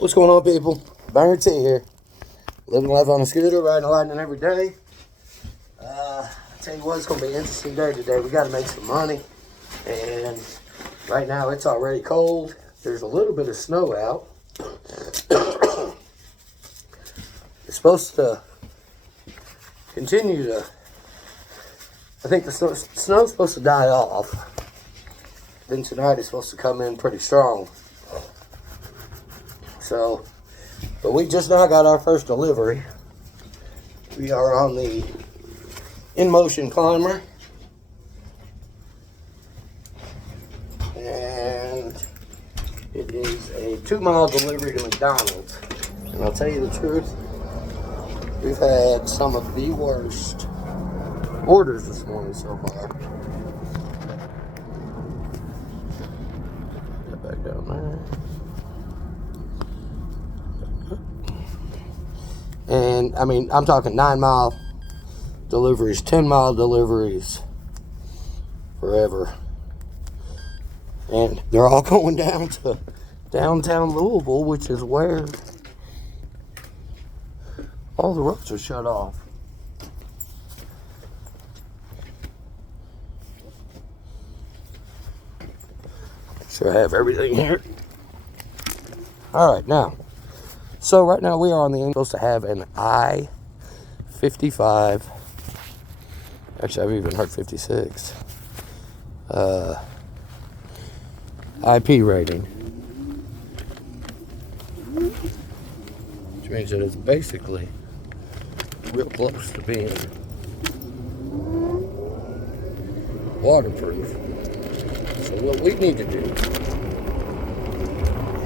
What's going on, people? Banger T here. Living life on a scooter, riding a lightning every day. I tell you what, it's going to be an interesting day today. We got to make some money. And right now, it's already cold. There's a little bit of snow out. It's supposed to continue to... I think the snow's supposed to die off. Then tonight, it's supposed to come in pretty strong. So, but we just now got our first delivery. We are on the inmotion climber. And it is a 2-mile delivery to McDonald's. And I'll tell you the truth, we've had some of the worst orders this morning so far. Get back down there. And I mean, I'm talking 9-mile deliveries, 10-mile deliveries, forever. And they're all going down to downtown Louisville, which is where all the roads are shut off. Sure, I have everything here. All right, now. So right now we are on the end, supposed to have an I-55. Actually, I've even heard 56. IP rating. Which means that it's basically real close to being waterproof. So what we need to do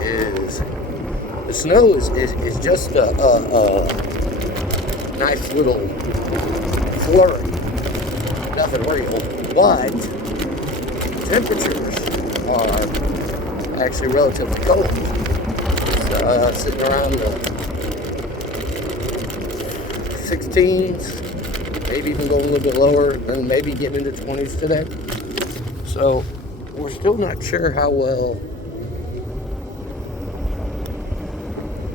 is... The snow is just a nice little flurry, nothing real, but temperatures are actually relatively cold. It's sitting around the 16s, maybe even going a little bit lower, and maybe getting into 20s today. So we're still not sure how well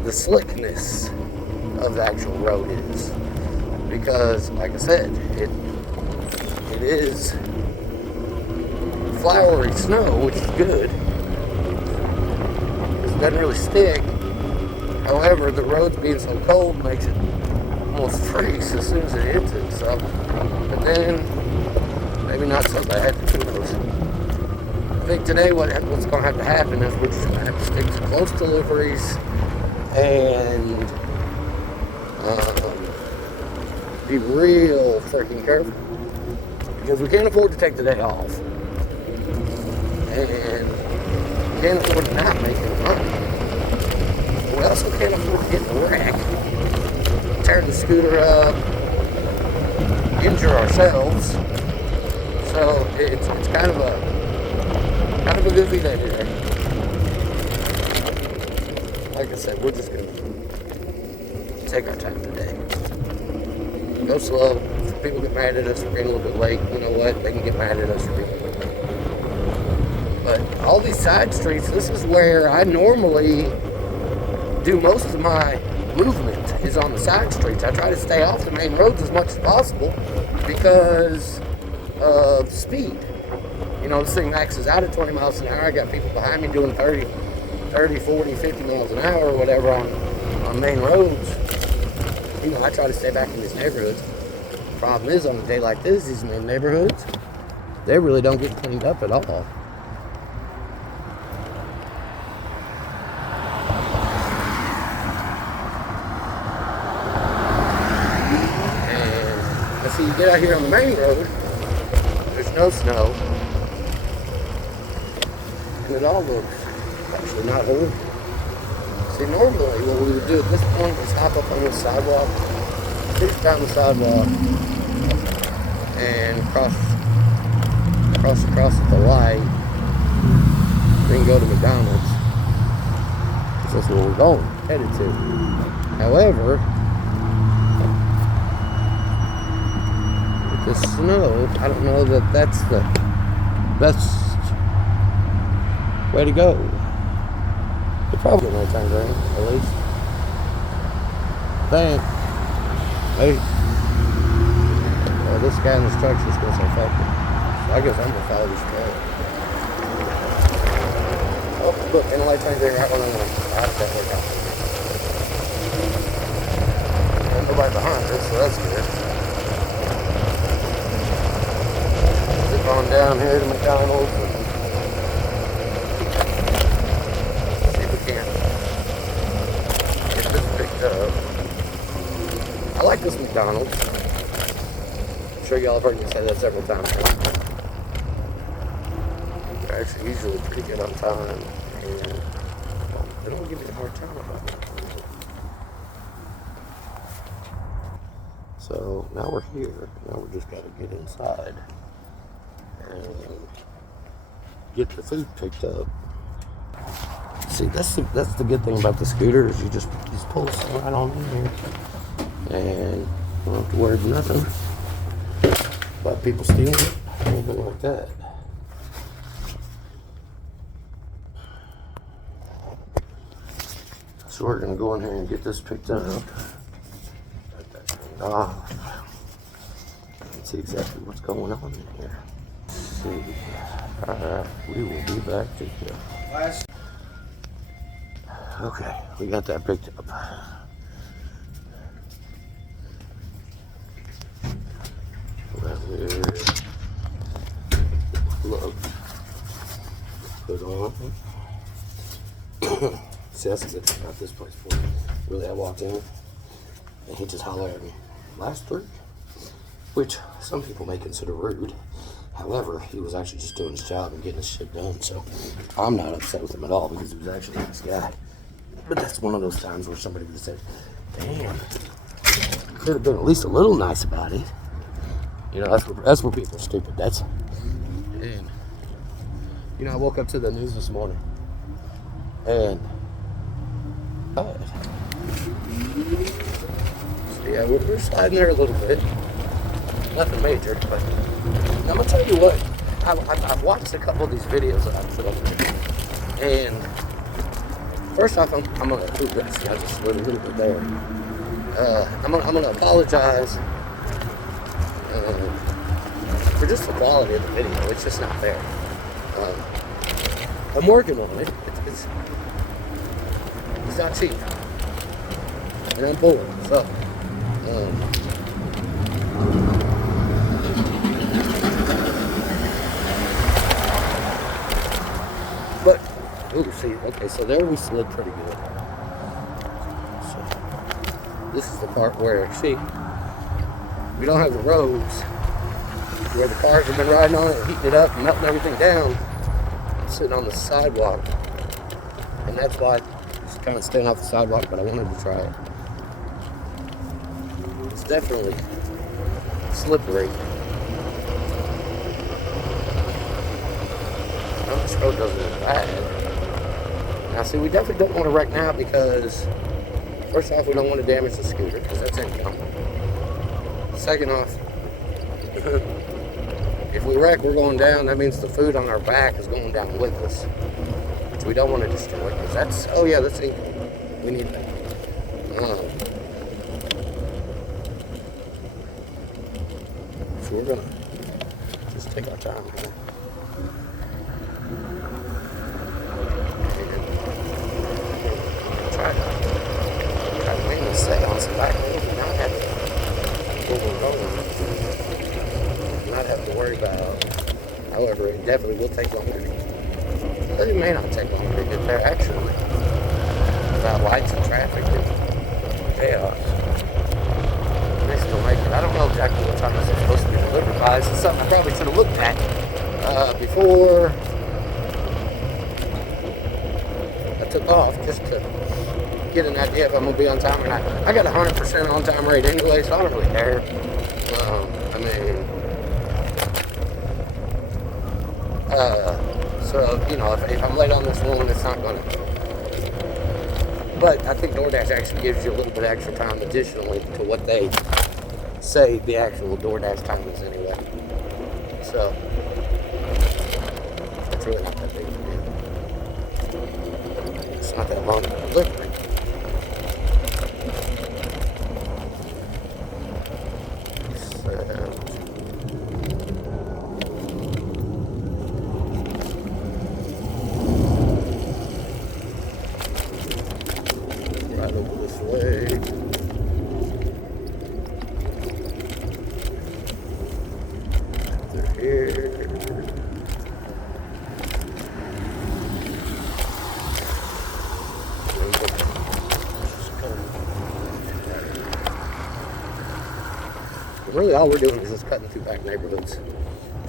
the slickness of the actual road is, because like I said, it is flowery snow, which is good. It doesn't really stick. However, the roads being so cold makes it almost freeze as soon as it hits it. So, but then maybe not so bad. Who knows? I think today what's going to have to happen is we're just going to have to stick to close deliveries and be real freaking careful, because we can't afford to take the day off, and we can't afford to not make any money. We also can't afford to get in a wreck, tear the scooter up, injure ourselves. So it's kind of a goofy day today. Like I said, we're just going to take our time today. Go slow. If people get mad at us for being a little bit late, you know what? They can get mad at us for being a little bit late. But all these side streets, this is where I normally do most of my movement, is on the side streets. I try to stay off the main roads as much as possible because of speed. You know, this thing maxes out at 20 miles an hour. I got people behind me doing 30, 40, 50 miles an hour or whatever on main roads. You know, I try to stay back in these neighborhoods. Problem is, on a day like this, these main neighborhoods, they really don't get cleaned up at all. And so you get out here on the main road, there's no snow, and it all looks actually not horrible. See, normally what we would do at this point is hop up on the sidewalk, cruise down the sidewalk, and cross at the light, then go to McDonald's, because that's where we're going, headed to. However, with the snow, I don't know that that's the best way to go. Probably get nighttime rain, at least. Dang. Hey. This guy in this truck's just gonna say fuck it. So I guess I'm gonna follow this truck. Oh, look, and the light turns in right when I'm going. How did that work out? And nobody behind us, so that's good. Zip on down here to McDonald's. See if we can get this picked up. I like this McDonald's. I'm sure y'all have heard me say that several times. They're actually usually pretty good on time, and they don't give me a hard time about it. So now we're here. Now we just got to get inside and get the food picked up. See, that's the good thing about the scooter is you just pull something right on in here, and you don't have to worry about nothing about people stealing it, anything like that. So we're gonna go in here and get this picked up. Let's see exactly what's going on in here. Let's see. Alright, we will be back to here. Okay, we got that picked up. Look, put on. See, that's the good thing about this place for me. Really, I walked in and he just hollered at me, last three, which some people may consider rude. However, he was actually just doing his job and getting his shit done, so I'm not upset with him at all because he was actually a nice guy. But that's one of those times where somebody would have said, damn, could have been at least a little nice about it. You know, that's where people are stupid. And, you know, I woke up to the news this morning, and, so yeah, we're sliding there a little bit. Nothing major, but I'm gonna tell you what, I've watched a couple of these videos that I've put on there, and first off, I'm gonna prove this. I just slid a little bit there. I'm gonna apologize for just the quality of the video. It's just not there. I'm working on it. It's not cheap, and I'm bored. So, but ooh, see, okay, so there we slid pretty good. So this is the part where, see, we don't have the roads where the cars have been riding on it, heating it up and melting everything down. I'm sitting on the sidewalk, and that's why it's kind of staying off the sidewalk, but I wanted to try it. It's definitely slippery. Well, this road doesn't look bad. Now, see, we definitely don't want to wreck now because, first off, we don't want to damage the scooter because that's income. Second off, if we wreck, we're going down. That means the food on our back is going down with us, which we don't want to destroy because that's, oh yeah, that's income. We need that. So we're going to just take our time here. Try to mainly stay on some back roads and not have where we're going. Not have to worry about. However, it definitely will take longer. It may not take longer to get there, actually. Without lights and traffic and chaos. They still make it. I don't know exactly what time this is supposed to be delivered by. This is something I probably should have looked at before I took off, just to get an idea if I'm going to be on time or not. I got 100% on time rate anyway, so I don't really care. So, you know, if I'm late on this one, it's not going to. But I think DoorDash actually gives you a little bit extra time additionally to what they say the actual DoorDash time is anyway. So, it's really not that big of a deal. It's not that long of a delivery. Right over this way. They're here. Really, all we're doing is just cutting through back neighborhoods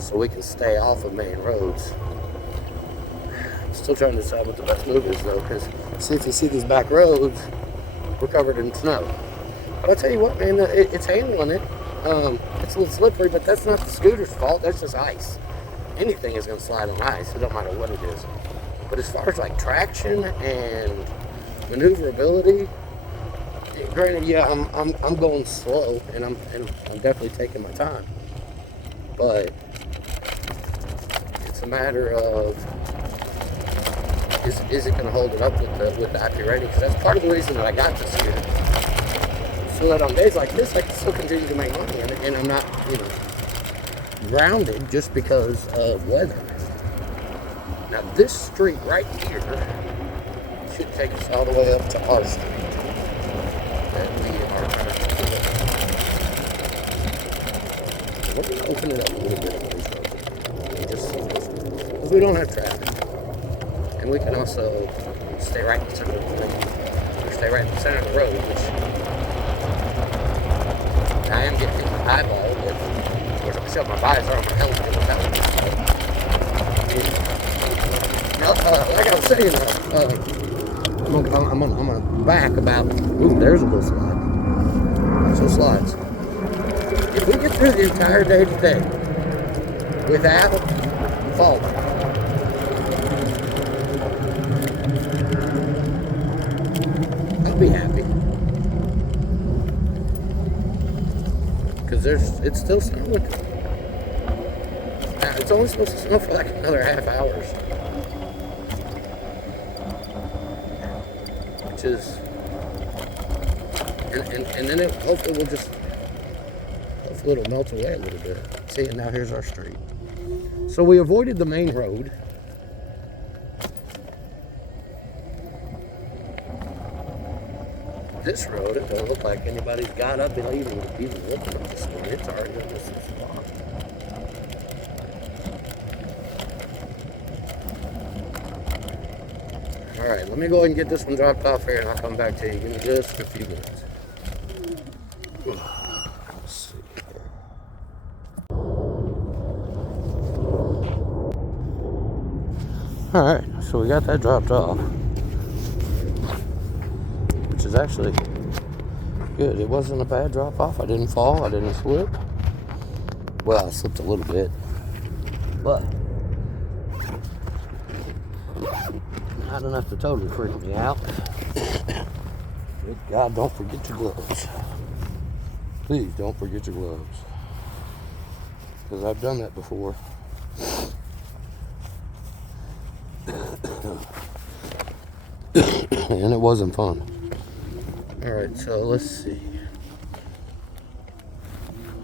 so we can stay off of main roads. I'm still trying to decide what the best move is, though, because see, if you see these back roads, we're covered in snow. But I'll tell you what, man, it's handling it. It's a little slippery, but that's not the scooter's fault. That's just ice. Anything is going to slide on ice. It don't matter what it is. But as far as like traction and maneuverability, granted, yeah, I'm going slow, and I'm definitely taking my time. But it's a matter of is it going to hold it up with the IP rating? Because that's part of the reason that I got this scooter. So that on days like this, I can still continue to make money, and I'm not, grounded just because of weather. Now this street right here should take us all the way up to our street. We're going to open it up a little bit on these roads. Just because we don't have traffic. And we can also stay right in the center of the road. Or stay right in the center of the road, which I am getting my eyeball with. Of course, I can see my visor on my helmet and without it. Now, like I was saying, I'm gonna back about. Ooh, there's a little slide. Some slides. If we get through the entire day today without falling, I'll be happy. Because it's still snowing. Now, it's only supposed to snow for like another half hours. Which is, and then it hopefully will just, it'll melt away a little bit. See, and now here's our street. So we avoided the main road. This road, it doesn't look like anybody's got up and even looking at this one. It's already on this spot. Alright, let me go ahead and get this one dropped off here, and I'll come back to you. Give me just a few minutes. Let's see. Alright, so we got that dropped off, which is actually good. It wasn't a bad drop off. I didn't fall, I didn't slip. Well, I slipped a little bit, but not enough to totally freak me out. Good God, don't forget your gloves. Please don't forget your gloves. Because I've done that before. And it wasn't fun. Alright, so let's see.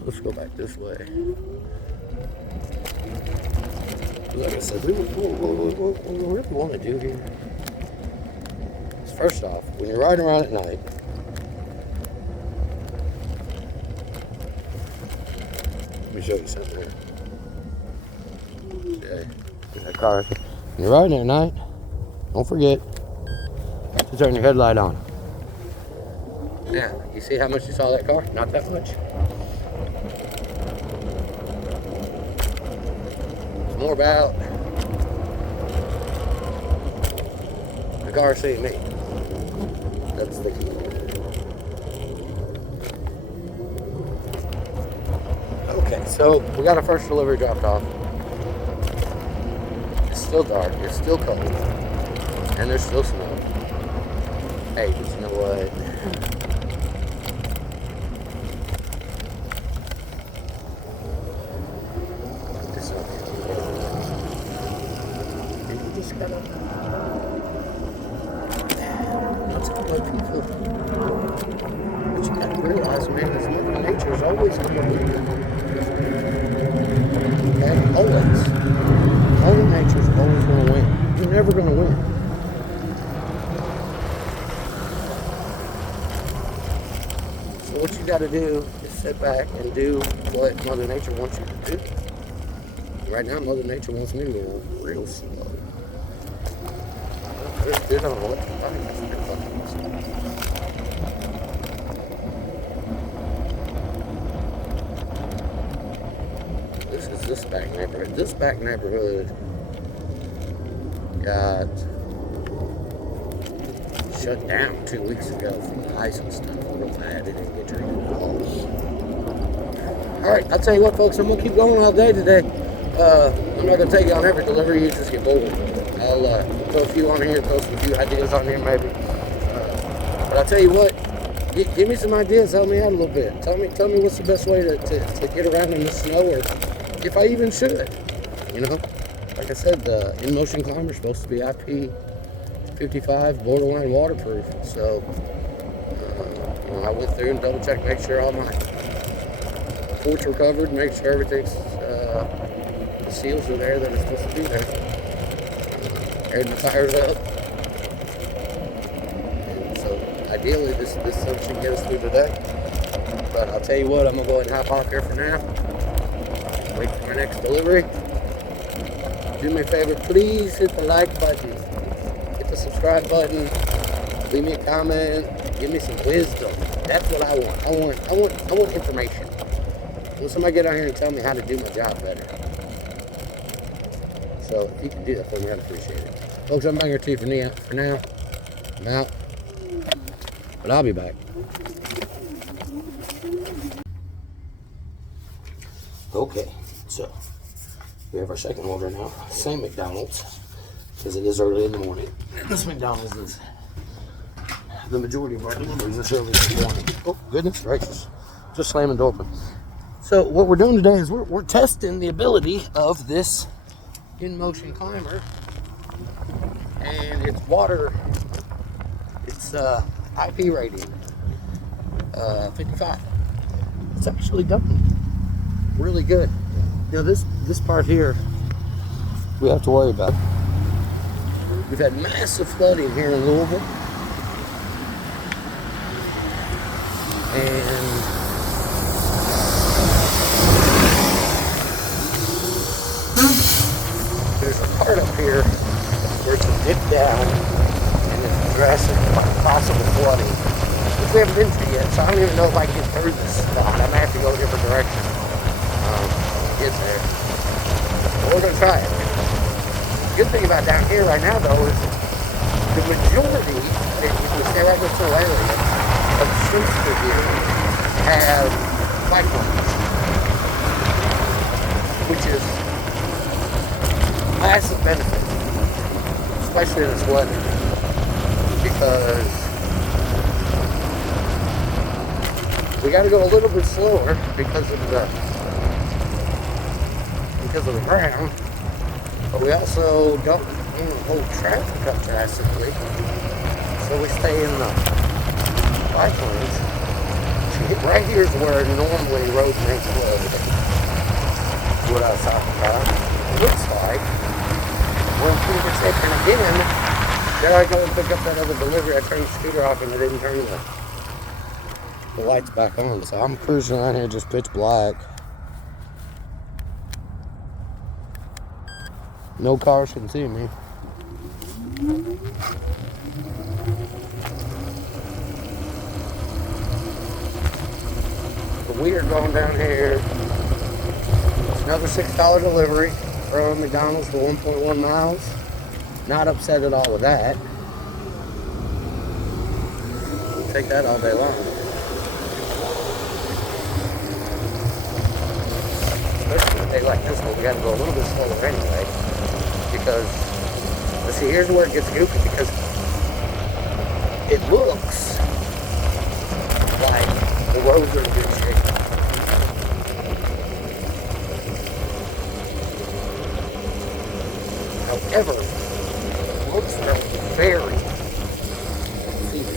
Let's go back this way. Like I said, what we really want to do here is, first off, when you're riding around at night, let me show you something here. Okay, that car. When you're riding at night, don't forget to turn your headlight on. Now, you see how much you saw that car? Not that much. It's more about the car seeing me. That's the key. Okay, so we got our first delivery dropped off. It's still dark, it's still cold, and there's still snow. Hey, but you know what? let people. But you gotta realize, man, is Mother Nature is always gonna win. Okay? Always. Mother Nature is always gonna win. You're never gonna win. So what you gotta do is sit back and do what Mother Nature wants you to do. Right now, Mother Nature wants me to go real slow. There's on electric bike. That's pretty fucking awesome. This is this back neighborhood. This back neighborhood got shut down 2 weeks ago from the ice and stuff. Real bad. They didn't get treated at all. Alright, I'll tell you what, folks. I'm going to keep going all day today. I'm not going to take you on every delivery. You just get bored. I'll throw a few on here, throw some few ideas on here maybe. But I'll tell you what, give me some ideas, help me out a little bit. Tell me what's the best way to get around in the snow, or if I even should. You know, like I said, the inmotion climber is supposed to be IP55, borderline waterproof. So you know, I went through and double checked, make sure all my ports were covered, make sure everything's the seals are there that are supposed to be there. Aired the tires up. And so ideally this stuff should get us through today. But I'll tell you what, I'm gonna go ahead and hop off here for now. Wait for my next delivery. Do me a favor, please hit the like button. Hit the subscribe button. Leave me a comment. Give me some wisdom. That's what I want. I want information. I want somebody to get out here and tell me how to do my job better. So if you can do that for me, I'd appreciate it. Folks, I'm back here to you for now. I'm out. But I'll be back. Okay, so we have our second order now. Same McDonald's, because it is early in the morning. This McDonald's is the majority of our deliveries this early in the morning. Oh, goodness gracious. Just slamming the door open. So what we're doing today is we're testing the ability of this inmotion climber, and it's IP rating 55. It's actually done really good. You know, this part here we have to worry about. We've had massive flooding here in Louisville, and there's a part up here where it's a dip down and it's addressing possible flooding, which we haven't been to yet, so I don't even know if I can get through this spot. I may have to go a different direction to get there. But we're going to try it. The good thing about down here right now, though, is the majority, if we stay right next to the area, of the streets through here have bike lanes, which is massive benefit, especially in this weather, because we got to go a little bit slower because of the ground, but we also don't want to hold traffic up drastically, so we stay in the bike lanes. Right here is where normally roads may flood. What I was talking about. It looks like we're in pretty good shape. And again, there I go and pick up that other delivery. I turned the scooter off and I didn't turn the lights back on. So I'm cruising around here just pitch black. No cars can see me. But we are going down here. It's another $6 delivery from McDonald's for 1.1 miles. Not upset at all with that. We'll take that all day long. Especially on a day like this one, we got to go a little bit slower anyway. Because, let's see, here's where it gets goofy, because it looks like the roads are in good shape. However, it looks very seedy.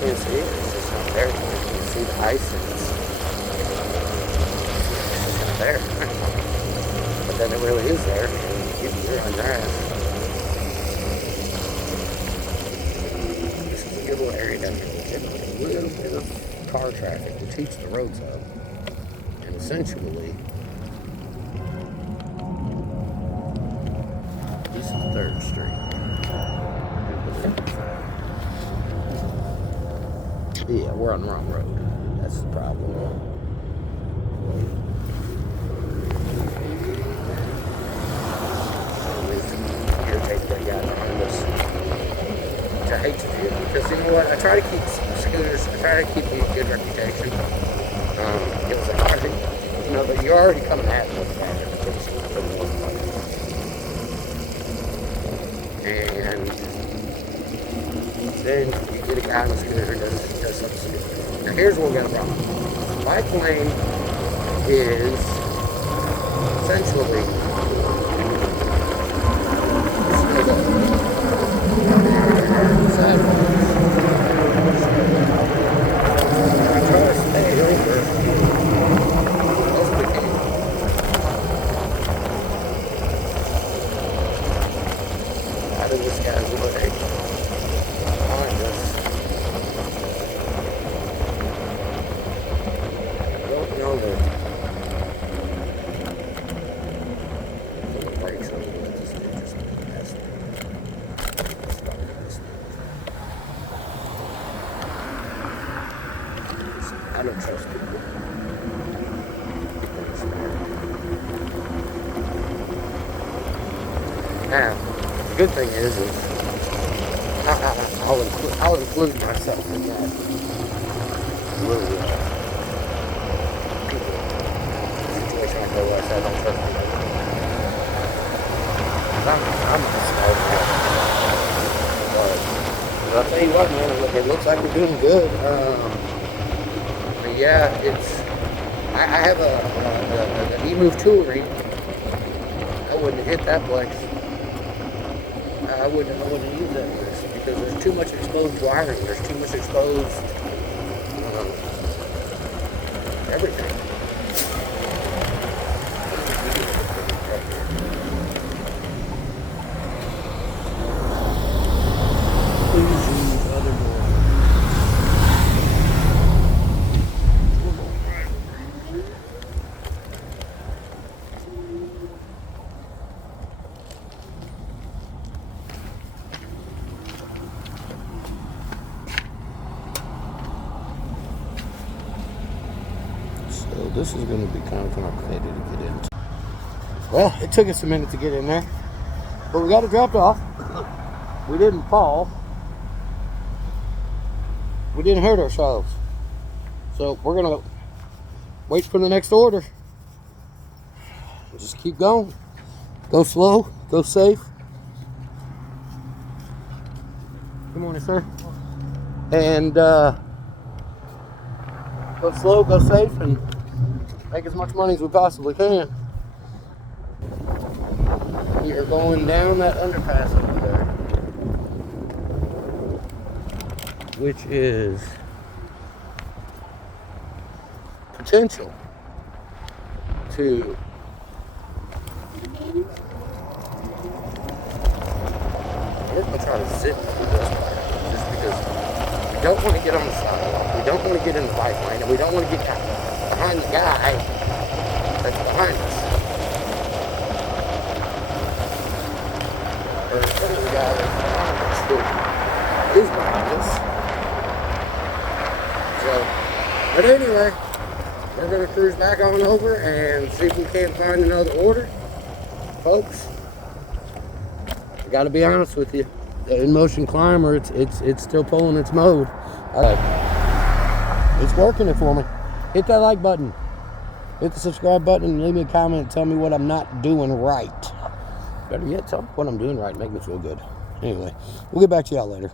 can't see it. It's just not there. You can see the ice and it's just not there. But then it really is there, and you're on your ass. This is a good little area down here. A little bit of car traffic, which heats the roads up. And essentially, this is 3rd Street. Yeah, we're on the wrong road. That's the problem. Irritate that guy behind us. Which I hate to do, because you know what? I try to keep scooters, I try to keep them a good reputation. Because they're already, you know, but you're already coming at me with that reputation for the most part. And then you get a guy on a scooter who does something stupid. Now here's where we got a problem. Bike lane is essentially sidewalks. I try to stay over as we can. Out of this guy's way. Behind us. I don't know that. Put the brakes on the just pass me. I don't trust people. Now, the good thing is I'll include myself in that little situation I go where I said I don't trust people. I'm a smart man. But I'll tell you what, man, it looks like we're doing good. But yeah, I have an E-Move toolery. I wouldn't hit that place. I wouldn't use that place because there's too much exposed wiring. There's too much exposed everything. Please use other doors. This is going to be kind of complicated to get into. Well, it took us a minute to get in there, but we got it dropped off. We didn't fall. We didn't hurt ourselves. So we're going to wait for the next order. Just keep going. Go slow, go safe. Good morning, sir. And go slow, go safe, and make as much money as we possibly can. We are going down that underpass over there, which is potential to we're going to try to zip through this part just because we don't want to get on the sidewalk, we don't want to get in the bike lane, and we don't want to get behind the guy that's behind us. Or some of the guy that's behind us who is behind us. So, but anyway, we're going to cruise back on over and see if we can't find another order. Folks, I got to be honest with you. The InMotion Climber, it's still pulling its mode. It's working it for me. Hit that like button. Hit the subscribe button and leave me a comment and tell me what I'm not doing right. Better yet, tell me what I'm doing right and make me feel good. Anyway, we'll get back to y'all later.